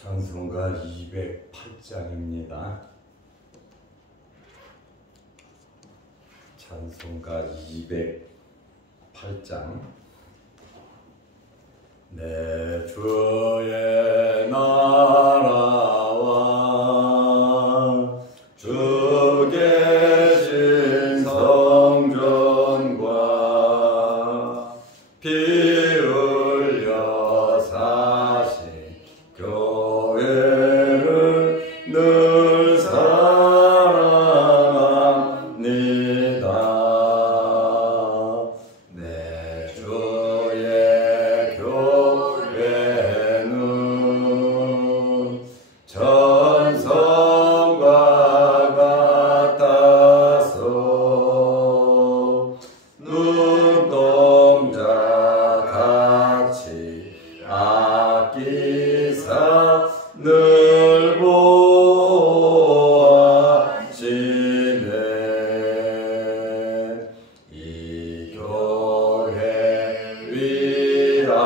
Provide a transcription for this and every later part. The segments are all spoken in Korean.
찬송가 208장입니다. 찬송가 208장. 내 주의 나라와 주 계신 성전과 피 흘려 사신 교회를 늘 사랑합니다. 내 주의 교회는 전성과 같아서 눈동자 같이 아끼사 늘 보아시네. 이 교회 위하여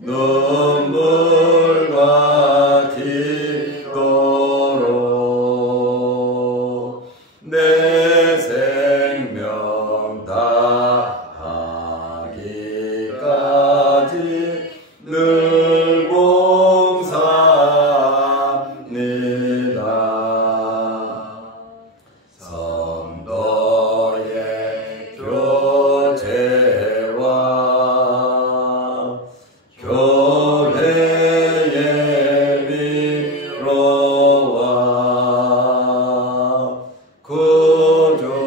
눈물과 기도로 내 생명 다하기까지 늘 봉사합니다. 성도의 교제와 교회의 위로와 구주와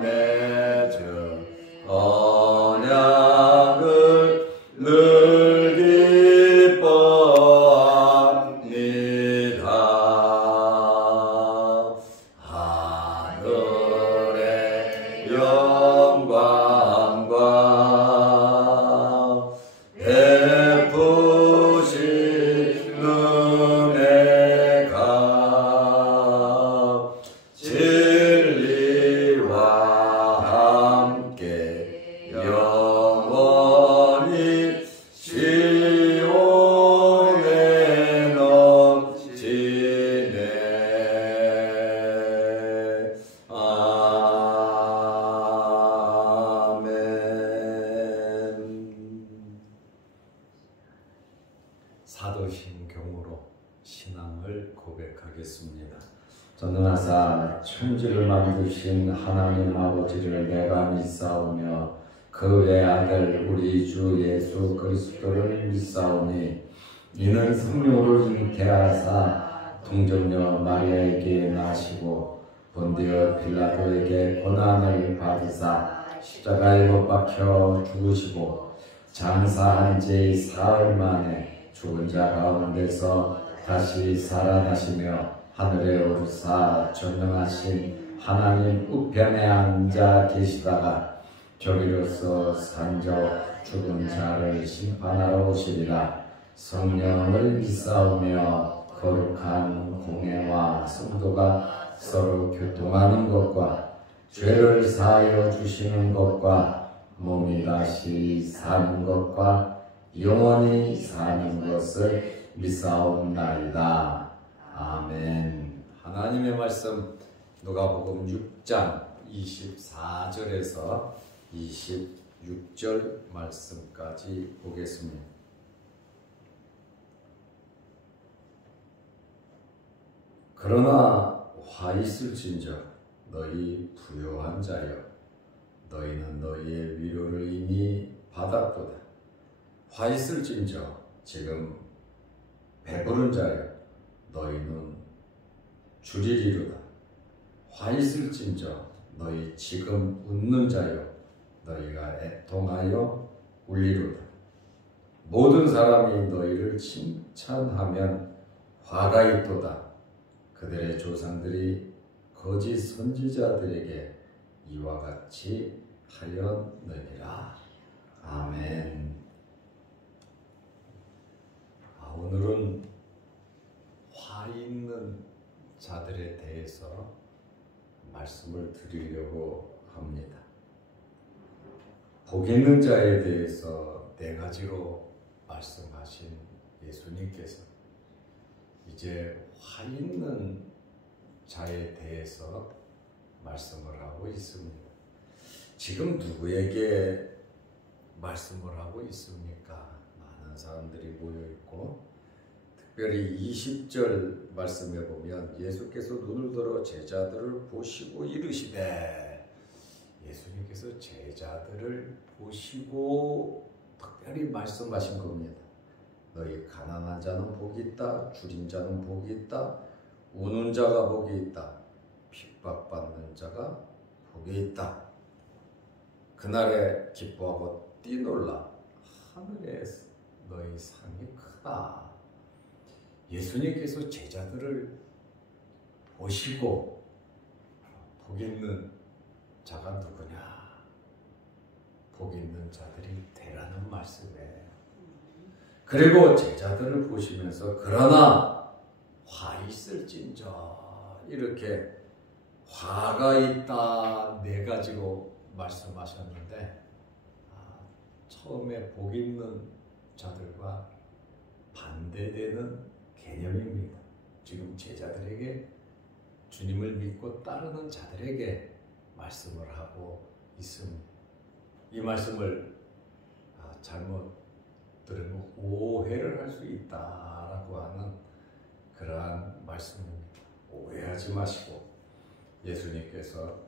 맺은 언약을 늘 기뻐합니다. 하늘의 영광과 베푸신 은혜가 진리와 함께 영원히 시온에 넘치네. 아멘. 사도신경으로 신앙을 고백하겠습니다. 전능하사 천지를 만드신 하나님 아버지를 내가 믿사오며 그 외아들 우리 주 예수 그리스도를 믿사오니 이는 성령으로 잉태하사 동정녀 마리아에게 나시고 본디오 빌라도에게 고난을 받으사 십자가에 못 박혀 죽으시고 장사한 지 사흘 만에 죽은 자 가운데서 다시 살아나시며 하늘에 오르사 전능하신 하나님 우편에 앉아 계시다가 저리로서 산적 죽은 자를 심판하러 오시리라. 성령을 믿사오며 거룩한 공회와 성도가 서로 교통하는 것과 죄를 사하여 주시는 것과 몸이 다시 사는 것과 영원히 사는 것을 믿사옵나이다. 아멘. 하나님의 말씀 누가복음 6장 24절에서 26절 말씀까지 보겠습니다. 그러나 화 있을진저 너희 부요한 자여 너희는 너희의 위로를 이미 받았도다. 화 있을진저 지금 배부른 자여 너희는 주리리로다. 화 있을진저 너희 지금 웃는 자여 너희가 애통하여 울리로다. 모든 사람이 너희를 칭찬하면 화가 있도다. 그들의 조상들이 거짓 선지자들에게 이와 같이 하였느니라. 아멘. 오늘은 화 있는 자들에 대해서 말씀을 드리려고 합니다. 복 있는 자에 대해서 네 가지로 말씀하신 예수님께서 이제 화 있는 자에 대해서 말씀을 하고 있습니다. 지금 누구에게 말씀을 하고 있습니까? 많은 사람들이 모여 있고, 특별히 20절 말씀에 보면 예수께서 눈을 들어 제자들을 보시고 이르시되, 예수님께서 제자들을 보시고 특별히 말씀하신 겁니다. 너희 가난한 자는 복이 있다, 줄인 자는 복이 있다, 우는 자가 복이 있다, 핍박받는 자가 복이 있다. 그날에 기뻐하고 뛰놀라, 하늘에 너희 상이 크다. 예수님께서 제자들을 보시고 복 있는 자가 누구냐? 복 있는 자들이 되라는 말씀이에요. 그리고 제자들을 보시면서 그러나 화 있을진저, 이렇게 화가 있다 네 가지로 말씀하셨는데, 처음에 복 있는 자들과 반대되는 개념입니다. 지금 제자들에게, 주님을 믿고 따르는 자들에게 말씀을 하고 있습니다. 이 말씀을 잘못 들으면 오해를 할 수 있다라고 하는 그러한 말씀입니다. 오해하지 마시고, 예수님께서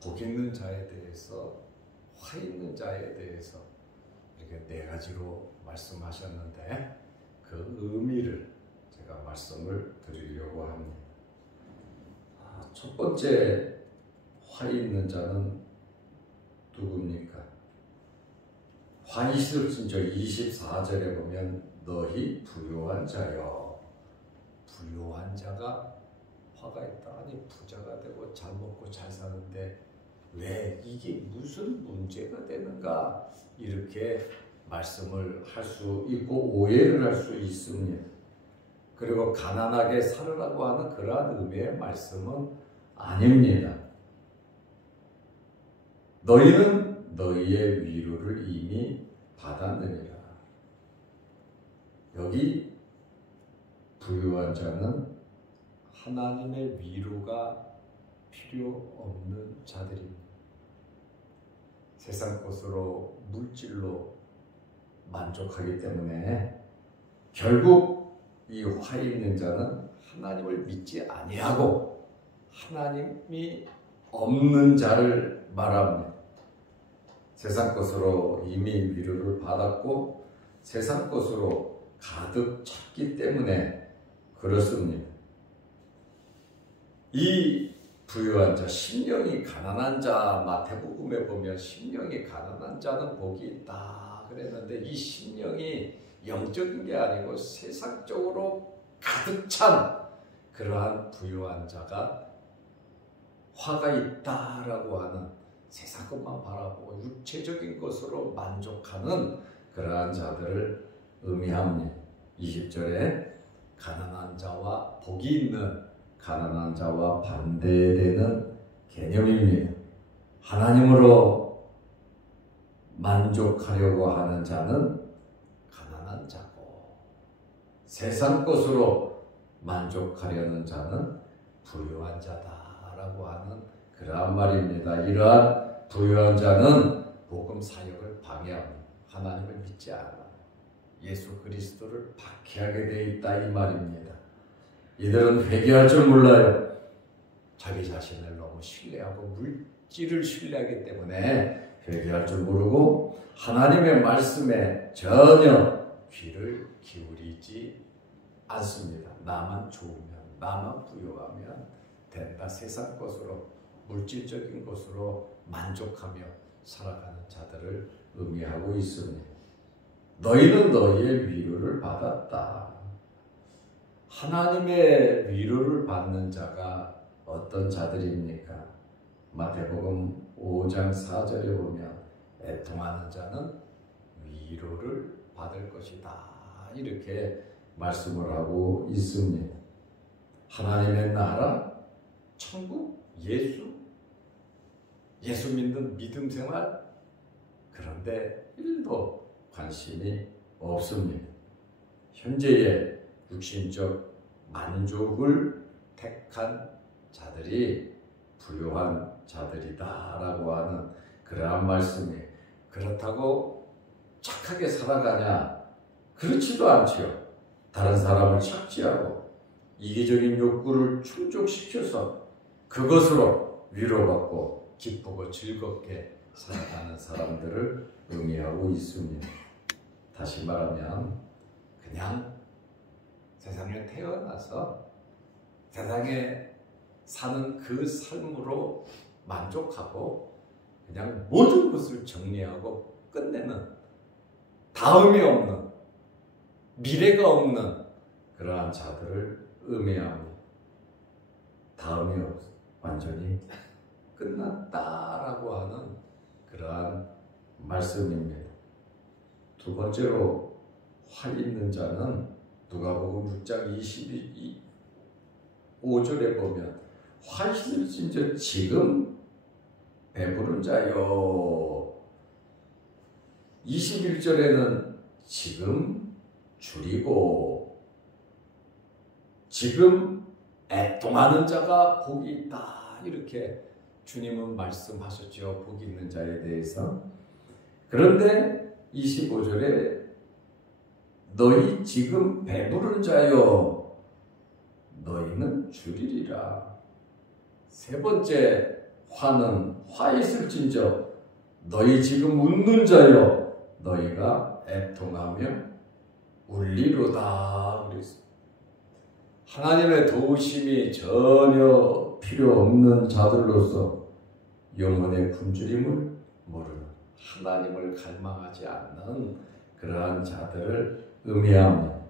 복 있는 자에 대해서, 화 있는 자에 대해서 이렇게 네 가지로 말씀하셨는데, 그 의미를 제가 말씀을 드리려고 합니다. 첫 번째 화 있는 자는 누굽니까? 화 있을진저 24절에 보면 너희 부요한 자여. 부요한 자가 화가 있다. 아니, 부자가 되고 잘 먹고 잘 사는데 왜 이게 무슨 문제가 되는가, 이렇게 말씀을 할 수 있고 오해를 할 수 있습니다. 그리고 가난하게 살으라고 하는 그러한 의미의 말씀은 아닙니다. 너희는 너희의 위로를 이미 받았느니라. 여기 부유한 자는 하나님의 위로가 필요 없는 자들입니다. 세상 것으로, 물질로 만족하기 때문에 결국 이 화 있는 자는 하나님을 믿지 아니하고 하나님이 없는 자를 말합니다. 세상 것으로 이미 위로를 받았고 세상 것으로 가득 찼기 때문에 그렇습니다. 이 부유한 자, 심령이 가난한 자, 마태복음에 보면 심령이 가난한 자는 복이 있다 그랬는데, 이 심령이 영적인 게 아니고 세상적으로 가득 찬 그러한 부유한 자가 화가 있다라고 하는, 세상 것만 바라보고 육체적인 것으로 만족하는 그러한 자들을 의미합니다. 20절에 가난한 자와 복이 있는, 가난한 자와 반대되는 개념입니다. 하나님으로 만족하려고 하는 자는 가난한 자고, 세상 것으로 만족하려는 자는 부유한 자다라고 하는 그러한 말입니다. 이러한 부유한 자는 복음 사역을 방해합니다. 하나님을 믿지 않아 예수 그리스도를 박해하게 돼 있다 이 말입니다. 이들은 회개할 줄 몰라요. 자기 자신을 너무 신뢰하고 물질을 신뢰하기 때문에 회개할 줄 모르고 하나님의 말씀에 전혀 귀를 기울이지 않습니다. 나만 좋으면, 나만 부유하면 된다. 세상 것으로, 물질적인 것으로 만족하며 살아가는 자들을 의미하고 있습니다. 너희는 너희의 위로를 받았다. 하나님의 위로를 받는 자가 어떤 자들입니까? 마태복음 5장 4절에 보면 애통하는 자는 위로를 받을 것이다, 이렇게 말씀을 하고 있습니다. 하나님의 나라, 천국, 예수 믿는 믿음 생활, 그런데 1도 관심이 없습니다. 현재의 육신적 만족을 택한 자들이 부유한 자들이다라고 하는 그러한 말씀이, 그렇다고 착하게 살아가냐? 그렇지도 않지요. 다른 사람을 착취하고 이기적인 욕구를 충족시켜서 그것으로 위로받고 기쁘고 즐겁게 살아가는 사람들을 의미하고 있습니다. 다시 말하면 그냥 세상에 태어나서 세상에 사는 그 삶으로 만족하고 그냥 모든 것을 정리하고 끝내는, 다음이 없는, 미래가 없는 그러한 자들을 의미합니다. 다음이 완전히 끝났다라고 하는 그러한 말씀입니다. 두 번째로 화 있는 자는 누가복음 6장 25절에 보면 화 있을진저 지금 배부른 자요. 21절에는 지금 줄이고 지금 애통하는 자가 복이 있다, 이렇게 주님은 말씀하셨죠. 복이 있는 자에 대해서. 그런데 25절에 너희 지금 배부른 자요, 너희는 줄이리라. 세 번째 화는 화 있을진저 너희 지금 웃는 자요, 너희가 애통하며 울리로다 그랬습니다. 하나님의 도우심이 전혀 필요 없는 자들로서 영혼의 굶주림을 모르는, 하나님을 갈망하지 않는 그러한 자들을 의미합니다.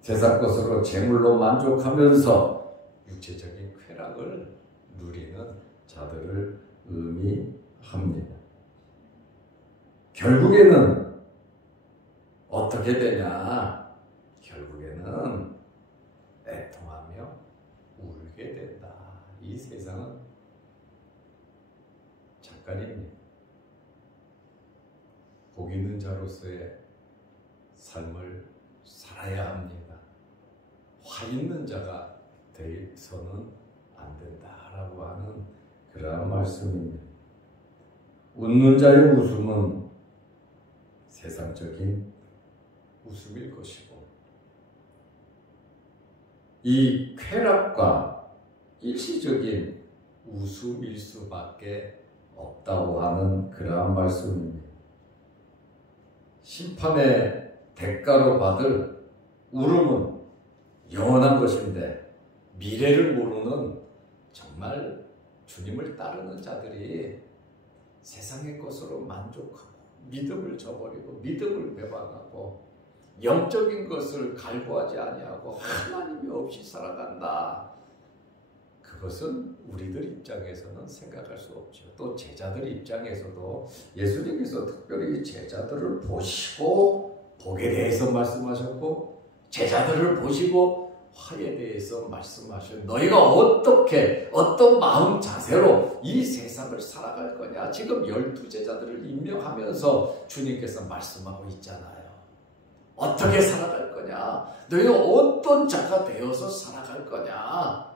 세상 것으로 재물로 만족하면서 육체적인 쾌락을 누리는 자들을 의미합니다. 결국에는 어떻게 되냐? 결국에는 애통하며 울게 된다. 이 세상은 잠깐입니다. 복 있는 자로서의 삶을 살아야 합니다. 화 있는 자가 되어서는 안 된다라고 하는 그러한 말씀입니다. 웃는 자의 웃음은 세상적인 웃음일 것이고, 이 쾌락과 일시적인 웃음일 수밖에 없다고 하는 그러한 말씀입니다. 심판의 대가로 받을 울음은 영원한 것인데, 미래를 모르는 정말 주님을 따르는 자들이 세상의 것으로 만족하고 믿음을 저버리고 믿음을 배반하고 영적인 것을 갈구하지 아니하고 하나님이 없이 살아간다. 그것은 우리들 입장에서는 생각할 수 없죠. 또 제자들 입장에서도 예수님께서 특별히 제자들을 보시고 복에 대해서 말씀하셨고, 제자들을 보시고 화에 대해서 말씀하셔요. 너희가 어떻게, 어떤 마음 자세로 이 세상을 살아갈 거냐. 지금 12제자들을 임명하면서 주님께서 말씀하고 있잖아요. 어떻게 살아갈 거냐. 너희는 어떤 자가 되어서 살아갈 거냐.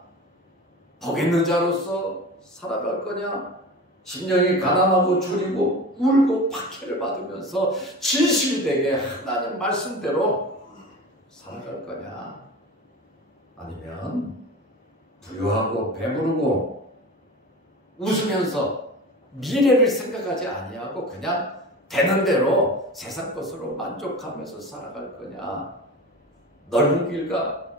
복 있는 자로서 살아갈 거냐. 심령이 가난하고 줄이고 울고 박해를 받으면서 진실되게 하나님 말씀대로 살아갈 거냐. 아니면 부유하고 배부르고 웃으면서 미래를 생각하지 아니하고 그냥 되는 대로 세상 것으로 만족하면서 살아갈 거냐. 넓은 길과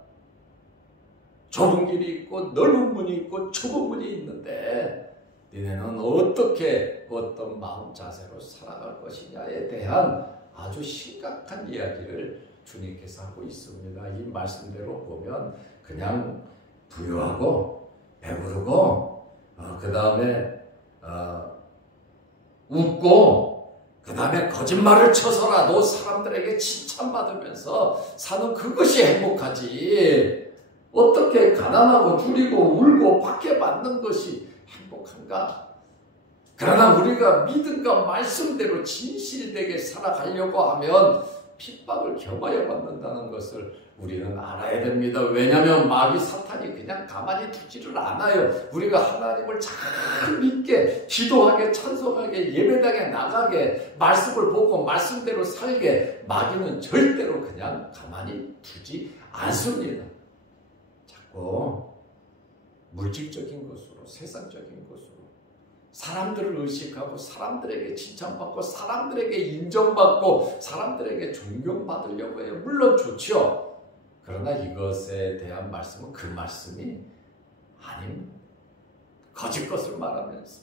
좁은 길이 있고 넓은 문이 있고 좁은 문이 있는데 너네는 어떻게 어떤 마음 자세로 살아갈 것이냐에 대한 아주 심각한 이야기를 주님께서 하고 있습니다. 이 말씀대로 보면 그냥 부유하고 배부르고 그 다음에 웃고 그 다음에 거짓말을 쳐서라도 사람들에게 칭찬받으면서 사는 그것이 행복하지, 어떻게 가난하고 줄이고 울고 박해받는 것이 행복한가? 그러나 우리가 믿음과 말씀대로 진실되게 살아가려고 하면 핍박을 겸하여 받는다는 것을 우리는 알아야 됩니다. 왜냐하면 마귀 사탄이 그냥 가만히 두지를 않아요. 우리가 하나님을 잘 믿게, 기도하게, 찬송하게, 예배당에 나가게, 말씀을 보고 말씀대로 살게 마귀는 절대로 그냥 가만히 두지 않습니다. 자꾸 물질적인 것으로, 세상적인 것으로 사람들을 의식하고 사람들에게 칭찬받고 사람들에게 인정받고 사람들에게 존경받으려고 해요. 물론 좋죠. 그러나 이것에 대한 말씀은 그 말씀이 아닙니다. 거짓 것을 말하면서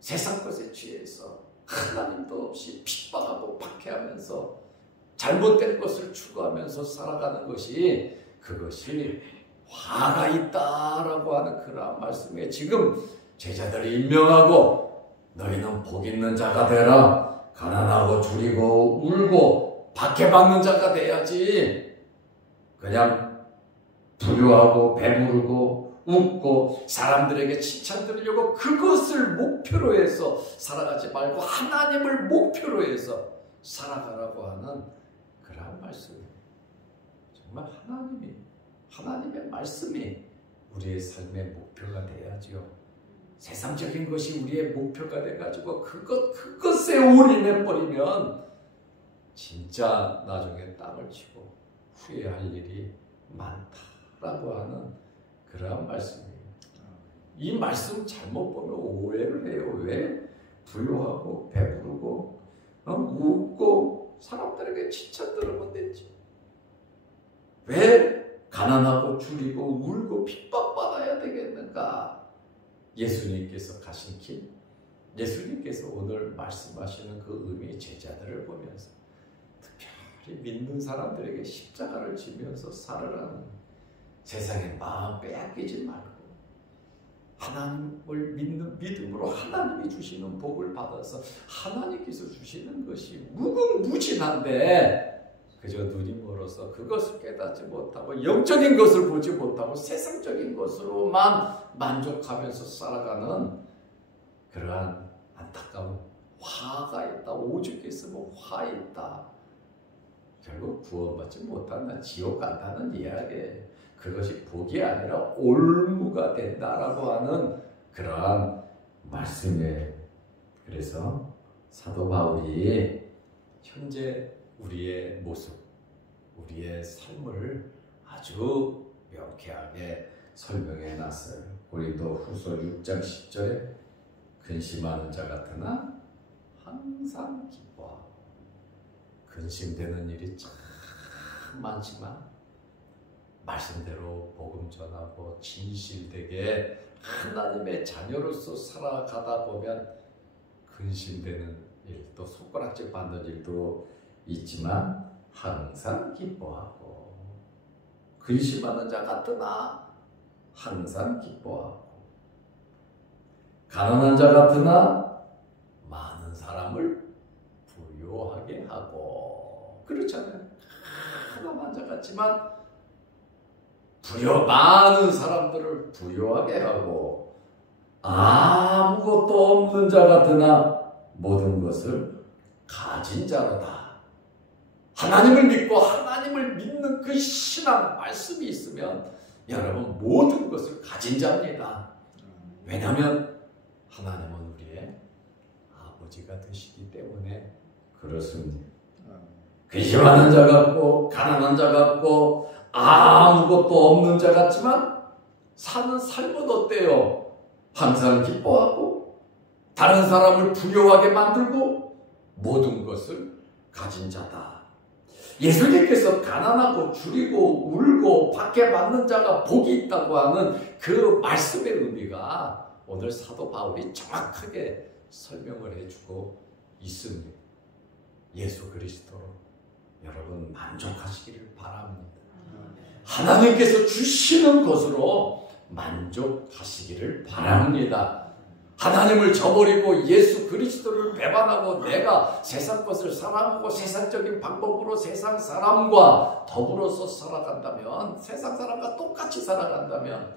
세상 것에 취해서 하나님도 없이 핍박하고 박해하면서 잘못된 것을 추구하면서 살아가는 것이 그것이 화가 있다라고 하는 그러한 말씀에 지금 제자들을 임명하고 너희는 복 있는 자가 되라. 가난하고 줄이고 울고 박해받는 자가 돼야지. 그냥 부유하고 배부르고 웃고 사람들에게 칭찬 들으려고 그것을 목표로 해서 살아가지 말고 하나님을 목표로 해서 살아가라고 하는 그러한 말씀이에요. 정말 하나님의 말씀이 우리의 삶의 목표가 돼야지요. 세상적인 것이 우리의 목표가 돼가지고 그것에 올인해버리면 진짜 나중에 땅을 치고 후회할 일이 많다라고 하는 그러한 말씀이에요. 이 말씀 잘못 보면 오해를 해요. 왜? 부유하고 배부르고 웃고 사람들에게 칭찬 들으면 되지. 왜 가난하고 줄이고 울고 핍박받아야 되겠는가? 예수님께서 가신 길, 예수님께서 오늘 말씀하시는 그 의미 제자들을 보면서 특별히 믿는 사람들에게 십자가를 지면서 살아라는 세상의 마음 빼앗기지 말고 하나님을 믿는 믿음으로 하나님이 주시는 복을 받아서 하나님께서 주시는 것이 무궁무진한데 그저 눈이 멀어서 그것을 깨닫지 못하고 영적인 것을 보지 못하고 세상적인 것으로만 만족하면서 살아가는 그러한 안타까운 화가 있다. 오죽 있으면 화 있다. 결국 구원받지 못한다. 지옥 간다는 이야기예요. 그것이 복이 아니라 올무가 된다라고 하는 그러한 말씀이에요. 그래서 사도 바울이 현재 우리의 모습, 우리의 삶을 아주 명쾌하게 설명해 놨어요. 고린도 후서 6장 10절에 근심하는 자 같으나 항상 기뻐하고 근심되는 일이 참 많지만 말씀대로 복음 전하고 진실되게 하나님의 자녀로서 살아가다 보면 근심되는 일, 또 손가락질 받는 일도 있지만 항상 기뻐하고 근심하는 자 같으나 항상 기뻐하고 가난한 자 같으나 많은 사람을 부유하게 하고 그렇잖아요. 가난한 자 같지만 많은 사람들을 부유하게 하고 아무것도 없는 자 같으나 모든 것을 가진 자로다. 하나님을 믿고 하나님을 믿는 그 신앙 말씀이 있으면 여러분 모든 것을 가진 자입니다. 왜냐하면 하나님은 우리의 아버지가 되시기 때문에 그렇습니다. 근심하는 자 같고 가난한 자 같고 아무것도 없는 자 같지만 사는 삶은 어때요? 항상 기뻐하고 다른 사람을 부유하게 만들고 모든 것을 가진 자다. 예수님께서 가난하고 줄이고 울고 박해받는 자가 복이 있다고 하는 그 말씀의 의미가 오늘 사도 바울이 정확하게 설명을 해주고 있습니다. 예수 그리스도로 여러분 만족하시기를 바랍니다. 하나님께서 주시는 것으로 만족하시기를 바랍니다. 하나님을 저버리고 예수 그리스도를 배반하고 내가 세상 것을 사랑하고 세상적인 방법으로 세상 사람과 더불어서 살아간다면, 세상 사람과 똑같이 살아간다면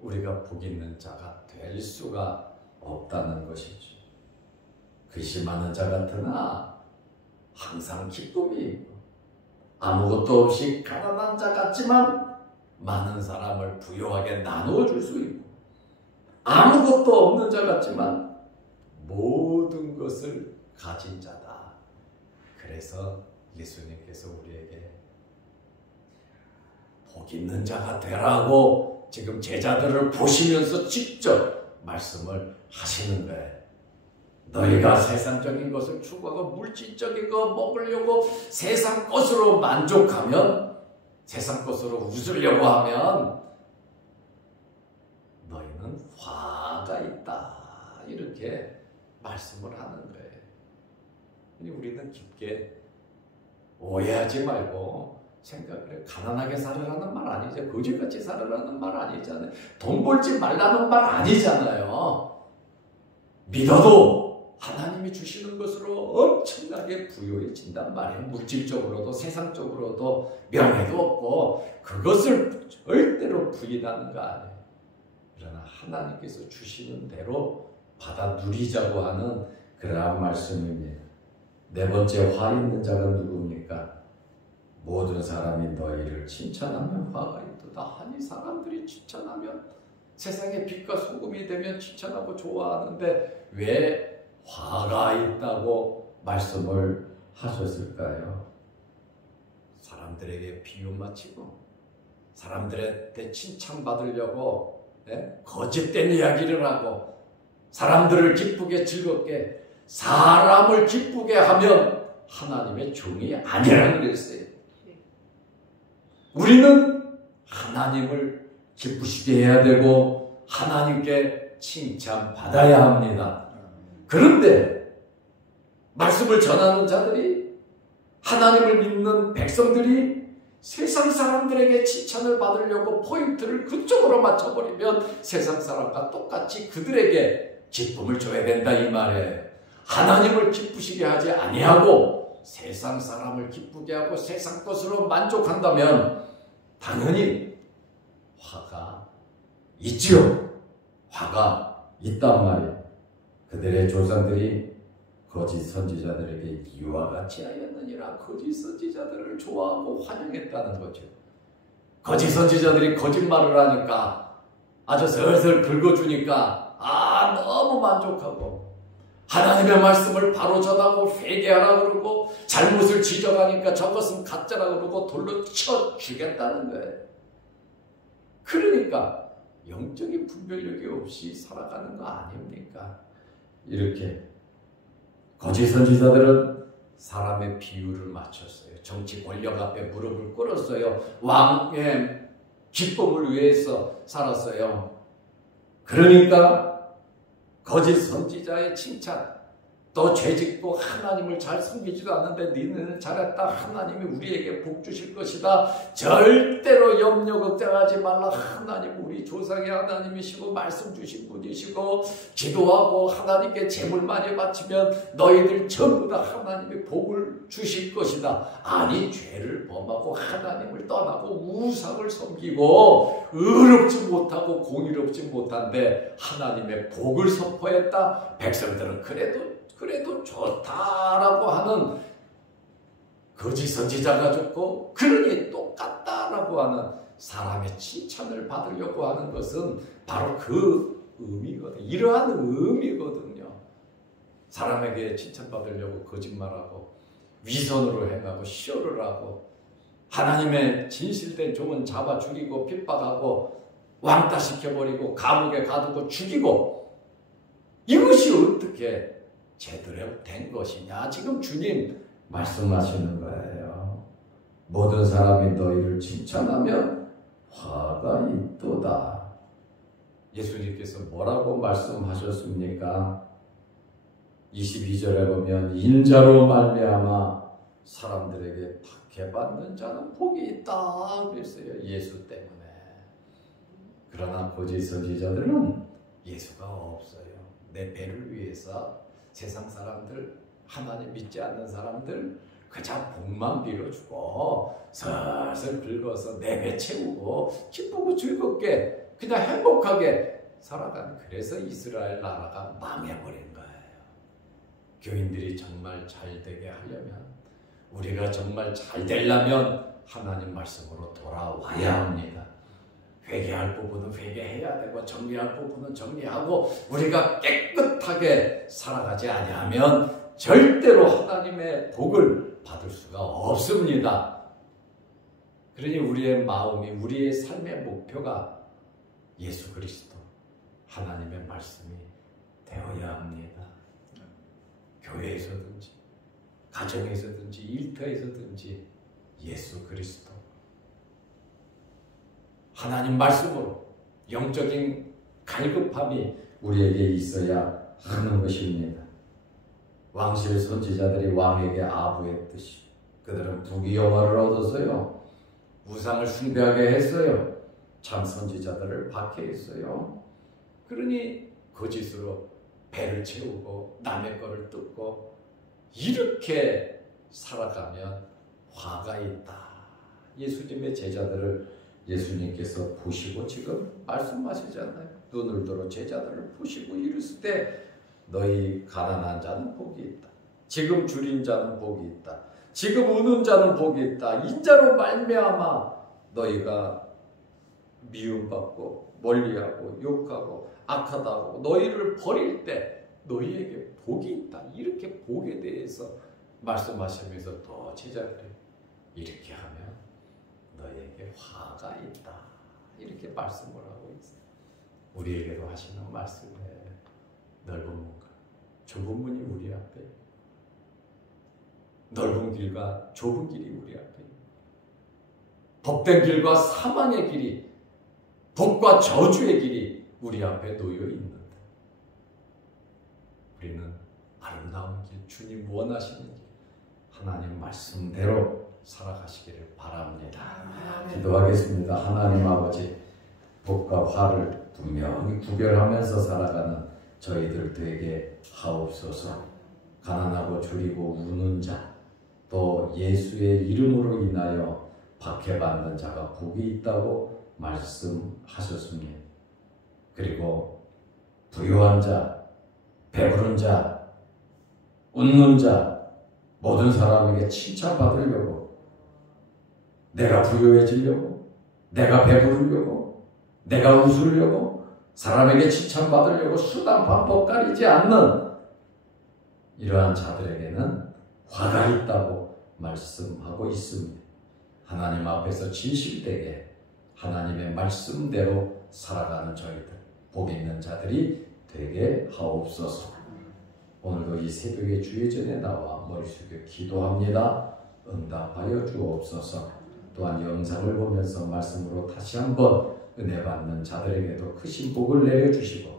우리가 복 있는 자가 될 수가 없다는 것이죠. 근심하는 자 같으나 항상 기쁨이 있고, 아무것도 없이 가난한 자 같지만 많은 사람을 부유하게 나누어 줄 수 있고, 아무것도 없는 자 같지만 모든 것을 가진 자다. 그래서 예수님께서 우리에게 복 있는 자가 되라고 지금 제자들을 보시면서 직접 말씀을 하시는 거예요. 너희가 세상적인 것을 추구하고 물질적인 거 먹으려고 세상 것으로 만족하면, 세상 것으로 웃으려고 하면 너희는 화가 있다. 이렇게 말씀을 하는 거예요. 우리는 깊게 오해하지 말고 생각을 해. 가난하게 살으라는 말 아니죠. 거지같이 살으라는 말 아니잖아요. 돈 벌지 말라는 말 아니잖아요. 믿어도 하나님이 주시는 것으로 엄청나게 부유해진단 말이에요. 물질적으로도 세상적으로도 명예도 없고 그것을 절대로 부인하는 거 아니에요. 그러나 하나님께서 주시는 대로 받아 누리자고 하는 그러한 말씀입니다. 네 번째, 화 있는 자가 누굽니까? 모든 사람이 너희를 칭찬하면 화가 있도다. 아니, 사람들이 칭찬하면, 세상의 빛과 소금이 되면 칭찬하고 좋아하는데 왜 화가 있다고 말씀을 하셨을까요? 사람들에게 비유 맞추고 사람들한테 칭찬받으려고 거짓된 이야기를 하고 사람들을 기쁘게 즐겁게, 사람을 기쁘게 하면 하나님의 종이 아니라는 그랬어요. 우리는 하나님을 기쁘시게 해야 되고 하나님께 칭찬받아야 합니다. 그런데 말씀을 전하는 자들이, 하나님을 믿는 백성들이 세상 사람들에게 칭찬을 받으려고 포인트를 그쪽으로 맞춰버리면 세상 사람과 똑같이 그들에게 기쁨을 줘야 된다 이 말이에요. 하나님을 기쁘시게 하지 아니하고 세상 사람을 기쁘게 하고 세상 것으로 만족한다면 당연히 화가 있지요. 화가 있단 말이에요. 그들의 조상들이 거짓 선지자들에게 이와 같이 하였느니라. 거짓 선지자들을 좋아하고 환영했다는 거죠. 거짓 선지자들이 거짓말을 하니까 아주 슬슬 긁어주니까 너무 만족하고, 하나님의 말씀을 바로 전하고 회개하라 그러고 잘못을 지적하니까 저것은 가짜라 그러고 돌로 쳐 죽였다는 거예요. 그러니까 영적인 분별력이 없이 살아가는 거 아닙니까? 이렇게 거짓 선지자들은 사람의 비유를 맞췄어요. 정치 권력 앞에 무릎을 꿇었어요. 왕의 기쁨을 위해서 살았어요. 그러니까 거짓 선지자의 칭찬, 또 죄짓고 하나님을 잘 섬기지도 않는데 너희는 잘했다, 하나님이 우리에게 복 주실 것이다, 절대로 염려 걱정하지 말라, 하나님 우리 조상의 하나님이시고 말씀 주신 분이시고 기도하고 하나님께 제물 많이 바치면 너희들 전부 다 하나님이 복을 주실 것이다. 아니, 죄를 범하고 하나님을 떠나고 우상을 섬기고 의롭지 못하고 공의롭지 못한데 하나님의 복을 선포했다. 백성들은 그래도 좋다라고 하는 거짓 선지자가 좋고, 그러니 똑같다라고 하는 사람의 칭찬을 받으려고 하는 것은 바로 그 의미거든요. 이러한 의미거든요. 사람에게 칭찬받으려고 거짓말하고 위선으로 행하고 쇼를 하고 하나님의 진실된 종은 잡아 죽이고 핍박하고 왕따시켜버리고 감옥에 가두고 죽이고, 이것이 어떻게 제대로 된 것이냐, 지금 주님 말씀하시는 거예요. 모든 사람이 너희를 칭찬하면 화가 있도다. 예수님께서 뭐라고 말씀하셨습니까? 22절에 보면 인자로 말미암아 사람들에게 박해받는 자는 복이 있다 그랬어요. 예수 때문에. 그러나 거짓 선지자들은 예수가 없어요. 내 배를 위해서 세상 사람들, 하나님 믿지 않는 사람들 그저 복만 빌어주고 슬슬 긁어서 내배 채우고 기쁘고 즐겁게 그냥 행복하게 살아가는, 그래서 이스라엘 나라가 망해버린 거예요. 교인들이 정말 잘 되게 하려면, 우리가 정말 잘 되려면 하나님 말씀으로 돌아와야 합니다. 회개할 부분은 회개해야 되고 정리할 부분은 정리하고, 우리가 깨끗하게 살아가지 아니하면 절대로 하나님의 복을 받을 수가 없습니다. 그러니 우리의 마음이, 우리의 삶의 목표가 예수 그리스도, 하나님의 말씀이 되어야 합니다. 교회에서든지 가정에서든지 일터에서든지 예수 그리스도, 하나님 말씀으로 영적인 갈급함이 우리에게 있어야 하는 것입니다. 왕실 선지자들이 왕에게 아부했듯이 그들은 부귀영화를 얻었어요. 우상을 숭배하게 했어요. 참 선지자들을 박해했어요. 그러니 거짓으로 배를 채우고 남의 거를 뜯고 이렇게 살아가면 화가 있다. 예수님의 제자들을 예수님께서 보시고 지금 말씀하시잖아요. 눈을 들어 제자들을 보시고 이르실 때 너희 가난한 자는 복이 있다. 지금 줄인 자는 복이 있다. 지금 우는 자는 복이 있다. 인자로 말미암아 너희가 미움받고 멀리하고 욕하고 악하다고 너희를 버릴 때 너희에게 복이 있다. 이렇게 복에 대해서 말씀하시면서 또 제자들이 이렇게 하면 너희에게 화가 있다. 이렇게 말씀을 하고 있어요. 우리에게도 하시는 말씀이에요. 넓은 문과 좁은 문이 우리 앞에, 넓은 길과 좁은 길이 우리 앞에, 복된 길과 사망의 길이, 복과 저주의 길이 우리 앞에 놓여 있는데 우리는 아름다운 길, 주님 원하시는 길, 하나님 말씀대로 살아가시기를 바랍니다. 기도하겠습니다. 하나님 아버지, 복과 화를 분명히 구별하면서 살아가는 저희들 되게 하옵소서. 가난하고 줄이고 우는 자, 또 예수의 이름으로 인하여 박해받는 자가 복이 있다고 말씀하셨습니다. 그리고 부유한 자, 배부른 자, 웃는 자, 모든 사람에게 칭찬받으려고, 내가 부유해지려고, 내가 배부르려고, 내가 웃으려고, 사람에게 칭찬받으려고 수단 방법 가리지 않는 이러한 자들에게는 화가 있다고 말씀하고 있습니다. 하나님 앞에서 진실되게 하나님의 말씀대로 살아가는 저희들, 복 있는 자들이 되게 하옵소서. 오늘도 이 새벽에 주의 전에 나와 머리 숙여 기도합니다. 응답하여 주옵소서. 또한 영상을 보면서 말씀으로 다시 한번 은혜 받는 자들에게도 크신 복을 내려주시고,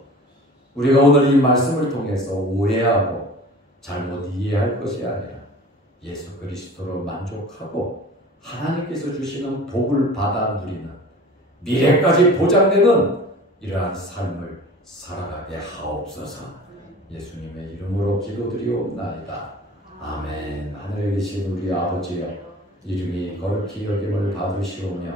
우리가 오늘 이 말씀을 통해서 오해하고 잘못 이해할 것이 아니라 예수 그리스도로 만족하고 하나님께서 주시는 복을 받아 누리는, 미래까지 보장되는 이러한 삶을 살아가게 하옵소서. 예수님의 이름으로 기도드리옵나이다. 아멘. 하늘에 계신 우리 아버지여, 이름이 거룩히 여김을 받으시오며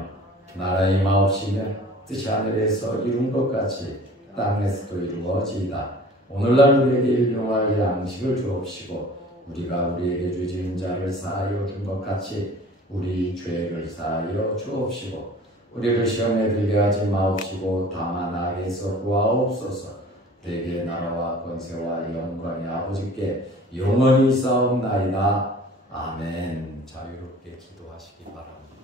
나라의 마옵시며 뜻이 하늘에서 이룬 것 같이 땅에서도 이루어지이다. 오늘날 우리에게 일용할 양식을 주옵시고, 우리가 우리에게 죄지은 자를 사하여 준 것 같이 우리 죄를 사하여 주옵시고, 우리를 시험에 들게 하지 마옵시고 다만 악에서 구하옵소서. 대개 나라와 권세와 영광이 아버지께 영원히 있사옵나이다. 아멘. 자유롭게 기도하시기 바랍니다.